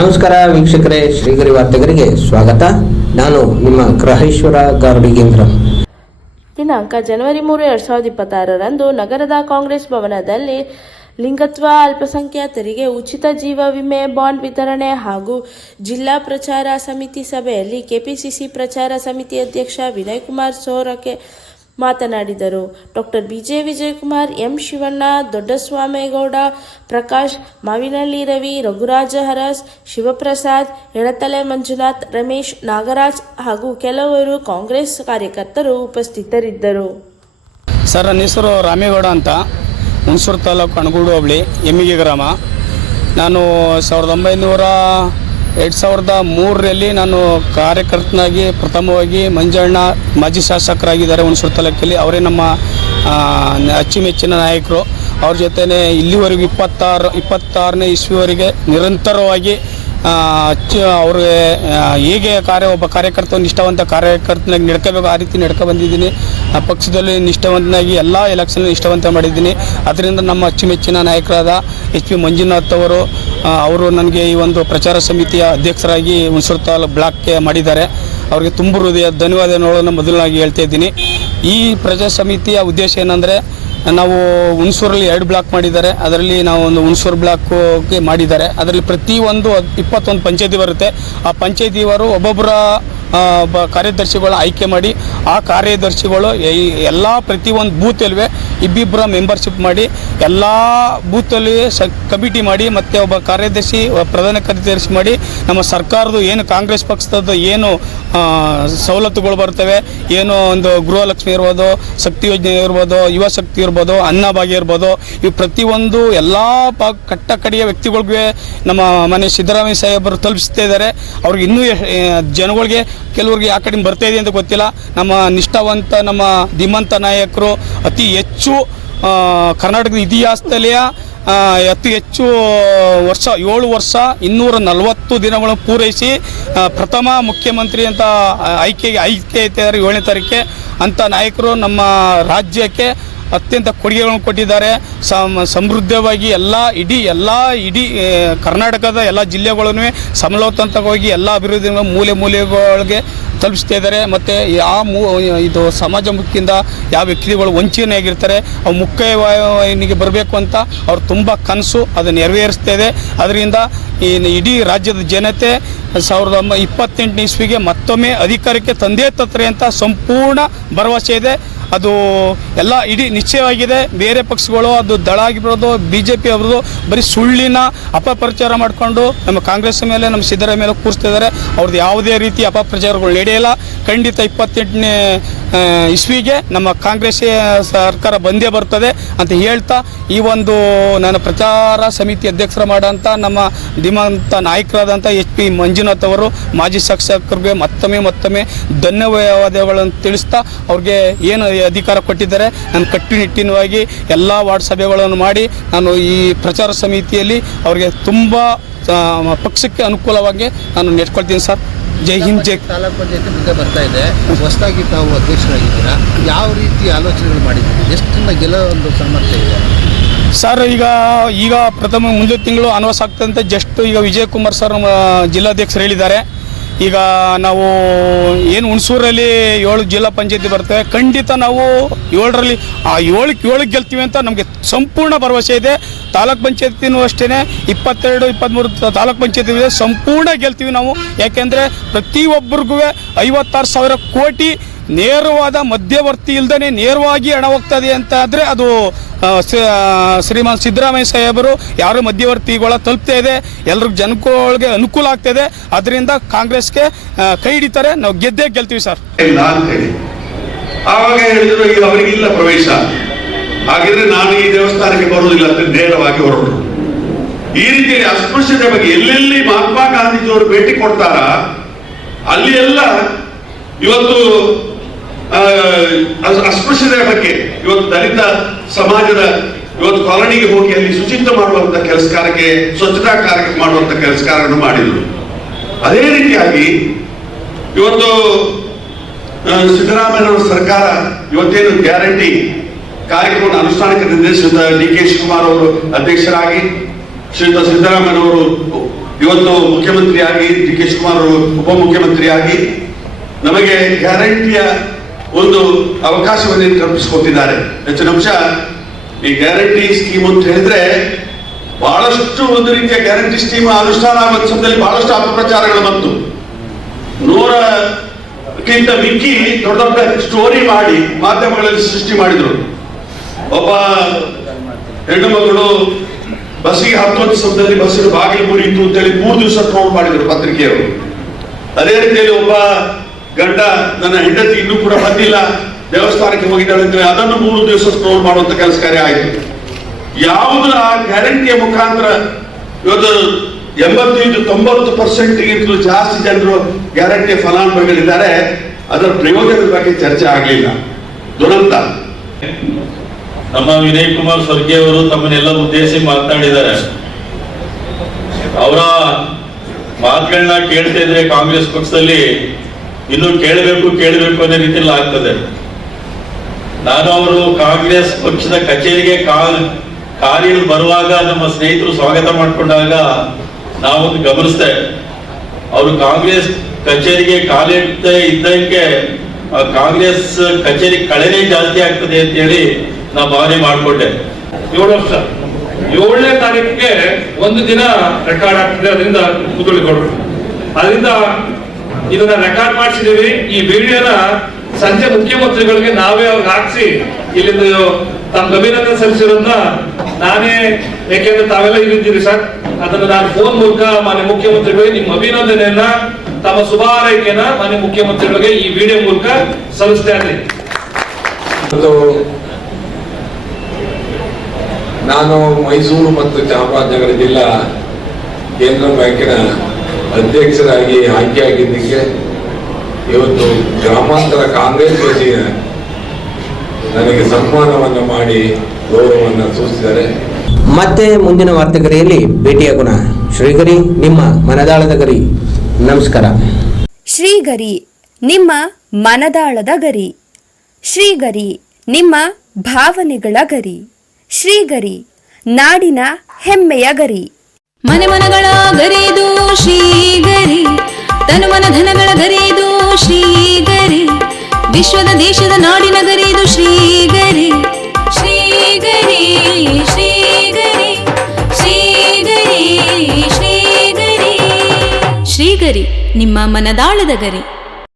ನಮಸ್ಕಾರ ವೀಕ್ಷಕರೇ, ಶ್ರೀಗರಿ ವಾರ್ತೆಗರಿಗೆ ಸ್ವಾಗತ. ನಾನು ನಿಮ್ಮ ಗ್ರಹೇಶ್ವರ ಗಾರ್ಡಿಗೇಂದ್ರ. ದಿನಾಂಕ ಜನವರಿ 3, 2026ರಂದು ನಗರದ ಕಾಂಗ್ರೆಸ್ ಭವನದಲ್ಲಿ ಲಿಂಗತ್ವ ಅಲ್ಪಸಂಖ್ಯಾತರಿಗೆ ಉಚಿತ ಜೀವ ವಿಮೆ ಬಾಂಡ್ ವಿತರಣೆ ಹಾಗೂ ಜಿಲ್ಲಾ ಪ್ರಚಾರ ಸಮಿತಿ ಸಭೆಯಲ್ಲಿ ಕೆಪಿಸಿಸಿ ಪ್ರಚಾರ ಸಮಿತಿ ಅಧ್ಯಕ್ಷ ವಿನಯ್ ಕುಮಾರ್ ಸೋರಕೆ ಮಾತನಾಡಿದರು. ಡಾಕ್ಟರ್ ಬಿಜೆ ವಿಜಯಕುಮಾರ್, ಎಂ ಶಿವಣ್ಣ, ದೊಡ್ಡಸ್ವಾಮೇಗೌಡ, ಪ್ರಕಾಶ್, ಮಾವಿನಹಳ್ಳಿ ರವಿ, ರಘುರಾಜ ಹರಸ್, ಶಿವಪ್ರಸಾದ್, ಎಳತಲೆ ಮಂಜುನಾಥ್, ರಮೇಶ್, ನಾಗರಾಜ್ ಹಾಗೂ ಕೆಲವರು ಕಾಂಗ್ರೆಸ್ ಕಾರ್ಯಕರ್ತರು ಉಪಸ್ಥಿತರಿದ್ದರು. ಸರ್, ನನ್ನ ಹೆಸರು ರಾಮೇಗೌಡ ಅಂತ, ಹುಣಸೂರು ತಾಲೂಕು ಅಣಗೂಡು ಹೋಬಳಿ, ಎಮ್ಮಿಗೆ ಗ್ರಾಮ. ನಾನು 2003ರಲ್ಲಿ ನಾನು ಕಾರ್ಯಕರ್ತನಾಗಿ ಪ್ರಥಮವಾಗಿ ಮಂಜಣ್ಣ ಮಾಜಿ ಶಾಸಕರಾಗಿದ್ದಾರೆ ಹುಣಸೂರು ತಾಲೂಕಲ್ಲಿ. ಅವರೇ ನಮ್ಮ ಅಚ್ಚುಮೆಚ್ಚಿನ ನಾಯಕರು. ಅವ್ರ ಜೊತೆನೇ ಇಲ್ಲಿವರೆಗೂ 26ನೇ ಇಸ್ವಿವರೆಗೆ ನಿರಂತರವಾಗಿ ಅವ್ರಿಗೆ ಹೇಗೆ ಒಬ್ಬ ಕಾರ್ಯಕರ್ತ ನಿಷ್ಠಾವಂತ ಕಾರ್ಯಕರ್ತನಾಗಿ ನಡ್ಕೋಬೇಕು ಆ ರೀತಿ ಬಂದಿದ್ದೀನಿ. ಪಕ್ಷದಲ್ಲಿ ನಿಷ್ಠಾವಂತನಾಗಿ ಎಲ್ಲ ಎಲೆಕ್ಷನ್ ನಿಷ್ಠಾವಂತ ಮಾಡಿದ್ದೀನಿ. ಅದರಿಂದ ನಮ್ಮ ಅಚ್ಚುಮೆಚ್ಚಿನ ನಾಯಕರಾದ HP ಮಂಜುನಾಥ್ ಅವರು ನನಗೆ ಈ ಒಂದು ಪ್ರಚಾರ ಸಮಿತಿಯ ಅಧ್ಯಕ್ಷರಾಗಿ ಹುಣಸೂರು ತಾಲೂಕು ಬ್ಲಾಕ್ಗೆ ಮಾಡಿದ್ದಾರೆ. ಅವರಿಗೆ ತುಂಬ ಹೃದಯ ಧನ್ಯವಾದಗಳನ್ನು ಮೊದಲಾಗಿ ಹೇಳ್ತಾ ಇದ್ದೀನಿ. ಈ ಪ್ರಜಾ ಸಮಿತಿಯ ಉದ್ದೇಶ ಏನಂದರೆ, ನಾವು ಹುಣಸೂರಲ್ಲಿ 2 ಬ್ಲಾಕ್ ಮಾಡಿದ್ದಾರೆ. ಅದರಲ್ಲಿ ನಾವು ಒಂದು ಹುಣಸೂರು ಬ್ಲಾಕ್ಗೆ ಮಾಡಿದ್ದಾರೆ. ಅದರಲ್ಲಿ ಪ್ರತಿಯೊಂದು 21 ಪಂಚಾಯತಿ ಬರುತ್ತೆ. ಆ ಪಂಚಾಯತಿಯವರು ಒಬ್ಬೊಬ್ಬರ ಕಾರ್ಯದರ್ಶಿಗಳ ಆಯ್ಕೆ ಮಾಡಿ, ಆ ಕಾರ್ಯದರ್ಶಿಗಳು ಎಲ್ಲ ಪ್ರತಿಯೊಂದು ಬೂತಲ್ವೇ ಇಬ್ಬಿಬ್ಬರ ಮೆಂಬರ್ಶಿಪ್ ಮಾಡಿ, ಎಲ್ಲ ಬೂತಲ್ಲಿ ಕಮಿಟಿ ಮಾಡಿ, ಮತ್ತು ಒಬ್ಬ ಕಾರ್ಯದರ್ಶಿ ಪ್ರಧಾನ ಕಾರ್ಯದರ್ಶಿ ಮಾಡಿ, ನಮ್ಮ ಸರ್ಕಾರದ ಏನು ಕಾಂಗ್ರೆಸ್ ಪಕ್ಷದ ಏನು ಸವಲತ್ತುಗಳು ಬರ್ತವೆ, ಏನು ಒಂದು ಗೃಹಲಕ್ಷ್ಮಿ ಇರ್ಬೋದು, ಶಕ್ತಿ ಯೋಜನೆ ಇರ್ಬೋದು, ಯುವ ಶಕ್ತಿ ಇರ್ಬೋದು, ಅನ್ನಭಾಗ್ಯ ಇರ್ಬೋದು, ಇವು ಪ್ರತಿಯೊಂದು ಎಲ್ಲ ಕಟ್ಟಕಡೆಯ ವ್ಯಕ್ತಿಗಳಿಗೆ ನಮ್ಮ ಮನೆ ಸಿದ್ದರಾಮಯ್ಯ ಸಾಹೇಬರು ತಲುಪಿಸ್ತಾ ಇದ್ದಾರೆ. ಅವ್ರಿಗೆ ಇನ್ನೂ ಜನಗಳಿಗೆ ಕೆಲವ್ರಿಗೆ ಆ ಕಡೆ ಬರ್ತಾ ಇದೆ ಅಂತ ಗೊತ್ತಿಲ್ಲ. ನಮ್ಮ ನಿಷ್ಠಾವಂತ ನಮ್ಮ ಧೀಮಂತ ನಾಯಕರು ಅತಿ ಹೆಚ್ಚು ಕರ್ನಾಟಕದ ಇತಿಹಾಸದಲ್ಲಿಯ ಅತಿ ಹೆಚ್ಚು ವರ್ಷ 7 ವರ್ಷ 240 ದಿನಗಳನ್ನು ಪೂರೈಸಿ ಪ್ರಥಮ ಮುಖ್ಯಮಂತ್ರಿ ಅಂತ ಆಯ್ಕೆ ಇದ್ದಾರೆ 7ನೇ ತಾರೀಕಿಗೆ. ಅಂಥ ನಾಯಕರು ನಮ್ಮ ರಾಜ್ಯಕ್ಕೆ ಅತ್ಯಂತ ಕೊಡುಗೆಗಳನ್ನು ಕೊಟ್ಟಿದ್ದಾರೆ. ಸಮೃದ್ಧವಾಗಿ ಇಡೀ ಕರ್ನಾಟಕದ ಎಲ್ಲ ಜಿಲ್ಲೆಗಳನ್ನು ಸಮಲೋತಂತವಾಗಿ ಎಲ್ಲ ಅಭಿವೃದ್ಧಿ ಮೂಲೆಗಳಿಗೆ ತಲುಪಿಸ್ತಾ ಇದ್ದಾರೆ. ಮತ್ತು ಇದು ಸಮಾಜಮುಖಿಯಿಂದ ಯಾವ ವ್ಯಕ್ತಿಗಳು ವಂಚನೆಯಾಗಿರ್ತಾರೆ, ಅವು ಮುಖ್ಯವಾಹಿನಿಗೆ ಬರಬೇಕು ಅಂತ ಅವ್ರು ತುಂಬ ಕನಸು, ಅದು ನೆರವೇರಿಸ್ತಾ ಇದೆ. ಅದರಿಂದ ಇಡೀ ರಾಜ್ಯದ ಜನತೆ 2028ನೇ ಇಸ್ವಿಗೆ ಮತ್ತೊಮ್ಮೆ ಅಧಿಕಾರಕ್ಕೆ ತಂದೆ ತತ್ರೆ ಅಂತ ಸಂಪೂರ್ಣ ಭರವಸೆ ಇದೆ. ಅದು ಎಲ್ಲ ಇಡೀ ನಿಶ್ಚಯವಾಗಿದೆ. ಬೇರೆ ಪಕ್ಷಗಳು ಅದು ದಳ ಆಗಿರ್ಬೋದು, BJP ಅವ್ರದ್ದು ಬರೀ ಸುಳ್ಳಿನ ಅಪಪ್ರಚಾರ ಮಾಡಿಕೊಂಡು ನಮ್ಮ ಕಾಂಗ್ರೆಸ್ ಮೇಲೆ, ನಮ್ಮ ಸಿದ್ದರಾಮಯ್ಯ ಮೇಲೆ ಕೂರಿಸ್ತಾ ಇದ್ದಾರೆ. ಅವ್ರದ್ದು ಯಾವುದೇ ರೀತಿ ಅಪಪ್ರಚಾರಗಳು ನಡೆಯಲ್ಲ. ಖಂಡಿತ 28ನೇ ಇಸ್ವಿಗೆ ನಮ್ಮ ಕಾಂಗ್ರೆಸ್ ಸರ್ಕಾರ ಬಂದೇ ಬರ್ತದೆ ಅಂತ ಹೇಳ್ತಾ, ಈ ಒಂದು ನನ್ನ ಪ್ರಚಾರ ಸಮಿತಿ ಅಧ್ಯಕ್ಷರ ಮಾಡೋಂಥ ನಮ್ಮ ಧೀಮಂತ ನಾಯಕರಾದಂಥ HP ಮಂಜುನಾಥ್ ಅವರು ಮಾಜಿ ಶಾಸಕರಿಗೆ ಮತ್ತೊಮ್ಮೆ ಧನ್ಯವಾದಗಳನ್ನು ತಿಳಿಸ್ತಾ, ಅವ್ರಿಗೆ ಏನು ಅಧಿಕಾರ ಕೊಟ್ಟಿದ್ದಾರೆ, ನಾನು ಕಟ್ಟುನಿಟ್ಟಿನವಾಗಿ ಎಲ್ಲ ವಾರ್ಡ್ ಸಭೆಗಳನ್ನು ಮಾಡಿ ನಾನು ಈ ಪ್ರಚಾರ ಸಮಿತಿಯಲ್ಲಿ ಅವರಿಗೆ ತುಂಬ ಪಕ್ಷಕ್ಕೆ ಅನುಕೂಲವಾಗಿ ನಾನು ನೆಟ್ಕೊಳ್ತೀನಿ ಸರ್. ಜೈ ಹಿಂದ್, ಜೈ. ತಾಲೂಕು ಪಂಚಾಯತಿ ಮುಂದೆ ಬರ್ತಾ ಇದೆ, ಹೊಸದಾಗಿ ತಾವು ಅಧ್ಯಕ್ಷರಾಗಿದ್ದೀರಾ, ಯಾವ ರೀತಿ ಆಲೋಚನೆಗಳು ಮಾಡಿದ್ದೀರಿ, ಎಷ್ಟನ್ನ ಗೆಲ್ಲೋ ಒಂದು ಸಾಮರ್ಥ್ಯ ಇದೆ ಸರ್? ಈಗ ಪ್ರಥಮ ಮುಂದಿನ ತಿಂಗಳು ಅನೌನ್ಸ್ ಆಗ್ತದಂತೆ. ಜಸ್ಟ್ ಈಗ ವಿಜಯಕುಮಾರ್ ಸರ್ ಜಿಲ್ಲಾಧ್ಯಕ್ಷರು ಹೇಳಿದ್ದಾರೆ. ಈಗ ನಾವು ಏನು ಹುಣಸೂರಲ್ಲಿ 7 ಜಿಲ್ಲಾ ಪಂಚಾಯತಿ ಬರ್ತವೆ. ಖಂಡಿತ ನಾವು 7ರಲ್ಲಿ 7ಕ್ಕೆ ಗೆಲ್ತೀವಿ ಅಂತ ನಮಗೆ ಸಂಪೂರ್ಣ ಭರವಸೆ ಇದೆ. ತಾಲೂಕ್ ಪಂಚಾಯತಿನೂ ಅಷ್ಟೇ 22, 23 ತಾಲೂಕ್ ಪಂಚಾಯತಿ ಇದೆ, ಸಂಪೂರ್ಣ ಗೆಲ್ತೀವಿ ನಾವು. ಯಾಕೆಂದರೆ ಪ್ರತಿಯೊಬ್ಬರಿಗೂ 56,000 ಕೋಟಿ ನೇರವಾದ ಮಧ್ಯವರ್ತಿ ಇಲ್ಲದೇ ನೇರವಾಗಿ ಹಣ ಹೋಗ್ತದೆ ಅಂತ ಆದರೆ ಅದು ಶ್ರೀಮಾನ್ ಸಿದ್ದರಾಮಯ್ಯ ಸಾಹೇಬರು ಯಾರು ಮಧ್ಯವರ್ತಿಗಳ ತಲುಪ್ತಾ ಇದೆ, ಎಲ್ರಿಗೂ ಜನಗಳಿಗೆ ಅನುಕೂಲ ಆಗ್ತಾಯಿದೆ. ಅದರಿಂದ ಕಾಂಗ್ರೆಸ್ಗೆ ಕೈ ಹಿಡಿತಾರೆ, ನಾವು ಗೆಲ್ತೀವಿ ಸರ್. ಆವಾಗ ಹೇಳಿದ್ರು ಈಗ ಅವರಿಗಿಲ್ಲ ಪ್ರವೇಶ, ಹಾಗಿದ್ರೆ ನಾನು ಈ ದೇವಸ್ಥಾನಕ್ಕೆ ಬರುವುದಿಲ್ಲ ಅಂತ ನೇರವಾಗಿ ಹೊರಟು. ಈ ರೀತಿಯಲ್ಲಿ ಅಸ್ಪೃಶ್ಯತೆ ಬಗ್ಗೆ ಎಲ್ಲೆಲ್ಲಿ ಮಹಾತ್ಮ ಗಾಂಧೀಜಿಯವರು ಭೇಟಿ ಕೊಡ್ತಾರ ಅಲ್ಲಿ ಎಲ್ಲ ಇವತ್ತು ಅಸ್ಪೃಶ್ಯತೆ ಬಗ್ಗೆ, ಇವತ್ತು ದಲಿತ ಸಮಾಜದ ಇವತ್ತು ಕಾಲೋನಿಗೆ ಹೋಗಿ ಅಲ್ಲಿ ಶುಚಿತ್ವ ಮಾಡುವಂತ ಕೆಲಸಕಾರಕ್ಕೆ, ಸ್ವಚ್ಛತಾ ಕಾರ್ಯ ಮಾಡುವಂತ ಕೆಲಸಕಾರನ್ನು ಮಾಡಿದ್ರು. ಅದೇ ರೀತಿಯಾಗಿ ಇವತ್ತು ಸಿದ್ದರಾಮಯ್ಯನವರ ಸರ್ಕಾರ ಇವತ್ತೇನು ಗ್ಯಾರಂಟಿ ಕಾರ್ಯಕ್ರಮವನ್ನು ಅನುಷ್ಠಾನಕ್ಕೆ ನಿರ್ದೇಶಿಸಿದ DK ಶಿವಕುಮಾರ್ ಅವರು ಅಧ್ಯಕ್ಷರಾಗಿ, ಶ್ರೀಯುತ ಸಿದ್ದರಾಮಯ್ಯನವರು ಇವತ್ತು ಮುಖ್ಯಮಂತ್ರಿಯಾಗಿ ಡಿ ಕೆ ಶಿವಕುಮಾರ್ ಉಪಮುಖ್ಯಮಂತ್ರಿಯಾಗಿ ನಮಗೆ ಗ್ಯಾರಂಟಿಯ ಒಂದು ಅವಕಾಶವನ್ನು ಕಲ್ಪಿಸಿಕೊಟ್ಟಿದ್ದಾರೆ. ಹೆಚ್ಚಿನ ಅಂಶ ಈ ಗ್ಯಾರಂಟಿ ಸ್ಕೀಮ್ ಅಂತ ಹೇಳಿದ್ರೆ ಬಹಳಷ್ಟು ಒಂದು ರೀತಿಯ ಗ್ಯಾರಂಟಿ ಸ್ಕೀಮ್ ಅನುಷ್ಠಾನ ಆಗುವ ಸಮಯದಲ್ಲಿ ಬಹಳಷ್ಟು ಅಪಪ್ರಚಾರಗಳು ಬಂತು. 100ಕ್ಕಿಂತ ಮಿಕ್ಕಿ ದೊಡ್ಡ ದೊಡ್ಡ ಸ್ಟೋರಿ ಮಾಡಿ ಮಾಧ್ಯಮಗಳಲ್ಲಿ ಸೃಷ್ಟಿ ಮಾಡಿದ್ರು. ಒಬ್ಬ ಹೆಣ್ಣು ಮಗಳು ಬಸ್ಸಿಗೆ ಹತ್ತುವಂತ ಸಮಯದಲ್ಲಿ ಬಸ್ಸಿನ ಬಾಗಿಲು ಮುರಿಯಿತು ಅಂತೇಳಿ 3 ದಿವಸ ಟ್ರೋಲ್ ಮಾಡಿದ್ರು ಪತ್ರಿಕೆಯವರು. ಅದೇ ರೀತಿಯಲ್ಲಿ ಒಬ್ಬ ಗಂಡ ನನ್ನ ಹೆಂಡತಿ ಇನ್ನೂ ಕೂಡ ಬಂದಿಲ್ಲ, ದೇವಸ್ಥಾನಕ್ಕೆ ಹೋಗಿದ್ದಾಳೆ ಅಂತ ಅದನ್ನು 3 ದಿವಸ ಟ್ರೋಲ್ ಮಾಡುವಂತ ಕೆಲಸ ಕಾರ್ಯ ಆಯಿತು. ಯಾವುದು ಆ ಗ್ಯಾರಂಟಿಯ ಮುಖಾಂತರ ಇವತ್ತು 85-90% ಜಾಸ್ತಿ ಜನರು ಗ್ಯಾರಂಟಿಯ ಫಲಾನುಭವಿಗಳಿದ್ದಾರೆ. ಅದರ ಪ್ರಯೋಜನದ ಬಗ್ಗೆ ಚರ್ಚೆ ಆಗಲಿಲ್ಲ. ದುರಂತ. ನಮ್ಮ ವಿನಯ್ ಕುಮಾರ್ ಸ್ವರ್ಗಿ ಅವರು ತಮ್ಮನ್ನೆಲ್ಲ ಉದ್ದೇಶಿಸಿ ಮಾತನಾಡಿದ್ದಾರೆ. ಅವರ ಮಾತುಗಳನ್ನ ಕೇಳ್ತಾ ಇದ್ರೆ ಕಾಂಗ್ರೆಸ್ ಪಕ್ಷದಲ್ಲಿ ಇನ್ನು ಕೇಳಬೇಕು ಅನ್ನೋ ರೀತಿಯಲ್ಲಿ ಆಗ್ತದೆ. ನಾನು ಅವರು ಕಾಂಗ್ರೆಸ್ ಪಕ್ಷದ ಕಚೇರಿಗೆ ಕಾರಿಯಲ್ಲಿ ಬರುವಾಗ ನಮ್ಮ ಸ್ನೇಹಿತರು ಸ್ವಾಗತ ಮಾಡಿಕೊಂಡಾಗ ನಾವೊಂದು ಗಮನಿಸ್ದೆ, ಅವರು ಕಾಂಗ್ರೆಸ್ ಕಚೇರಿಗೆ ಕಾಲಿಡ್ತಾ ಇದ್ದಂಗೆ ಕಾಂಗ್ರೆಸ್ ಕಚೇರಿ ಕಳೆನೇ ಜಾಸ್ತಿ ಆಗ್ತದೆ ಅಂತ ಹೇಳಿ ನಾ ಭಾವನೆ ಮಾಡಿಕೊಂಡೆ. 7 ವರ್ಷ 7ನೇ ತಾರೀಕಿಗೆ ಒಂದು ದಿನ ರೆಕಾರ್ಡ್ ಆಗ್ತದೆ, ಅದರಿಂದ ಕುತೂಹಲಗೊಂಡ್ರು. ಅದರಿಂದ ಇದನ್ನ ರೆಕಾರ್ಡ್ ಮಾಡಿಸಿದೀವಿ. ಈ ವಿಡಿಯೋನ ಸಂಜೆ ಮುಖ್ಯಮಂತ್ರಿಗಳಿಗೆ ನಾವೇ ಅವ್ರಿಗೆ ಹಾಕ್ಸಿ ಇಲ್ಲಿಂದ ತಮ್ಗೆ ಅಭಿನಂದನೆ ಸಲ್ಲಿಸಿರೋದನ್ನ ನಾನೇ, ಯಾಕೆಂದ್ರೆ ತಾವೆಲ್ಲ ಇಲ್ಲಿದ್ದೀರಿ ಸರ್, ಅದನ್ನ ನಾನು ಫೋನ್ ಮೂಲಕ ಮಾನ್ಯ ಮುಖ್ಯಮಂತ್ರಿಗಳಿಗೆ ನಿಮ್ಮ ಅಭಿನಂದನೆಯನ್ನ, ತಮ್ಮ ಶುಭ ಹಾರೈಕೆಯನ್ನ ಮಾನ್ಯ ಮುಖ್ಯಮಂತ್ರಿಗಳಿಗೆ ಈ ವಿಡಿಯೋ ಮೂಲಕ ಸಲ್ಲಿಸ್ತಾ ಇದ್ದೀನಿ. ನಾನು ಮೈಸೂರು ಮತ್ತು ಚಾಮರಾಜನಗರ ಜಿಲ್ಲಾ ಕೇಂದ್ರ ಬ್ಯಾಂಕಿನ ಅಧ್ಯಕ್ಷರಾಗಿ ಆಯ್ಕೆಯಾಗಿದ್ದಕ್ಕೆ ಇವತ್ತು ಗ್ರಾಮಾಂತರ ಕಾಂಗ್ರೆಸ್ ವತಿಯ ನನಗೆ ಸನ್ಮಾನವನ್ನು ಮಾಡಿ ಗೌರವವನ್ನು ಸೂಚಿಸಿದ್ದಾರೆ. ಮತ್ತೆ ಮುಂದಿನ ವಾರ್ತೆಗರಿಯಲ್ಲಿ ಭೇಟಿಯಾಗೋಣ. ಶ್ರೀಗರಿ, ನಿಮ್ಮ ಮನದಾಳದ ಗರಿ. ನಮಸ್ಕಾರ. ಶ್ರೀಗರಿ, ನಿಮ್ಮ ಮನದಾಳದ ಗರಿ. ಶ್ರೀಗರಿ, ನಿಮ್ಮ ಭಾವನೆಗಳ ಗರಿ. ಶ್ರೀಗರಿ, ನಾಡಿನ ಹೆಮ್ಮೆಯ ಗರಿ. ಮನೆ ಮನಗಳ ಗರಿದು ಶ್ರೀಗರಿ, ತನು ಮನ ಧನಗಳ ಗರಿದು ಶ್ರೀಗರಿ, ವಿಶ್ವದ ದೇಶದ ನಾಡಿನ ಗರಿದು ಶ್ರೀಗರಿ. ಶ್ರೀಗರಿ ಶ್ರೀಗರಿ ಶ್ರೀಗರಿ ಶ್ರೀಗರಿ ಶ್ರೀಗರಿ, ನಿಮ್ಮ ಮನದಾಳದ ಗರಿ.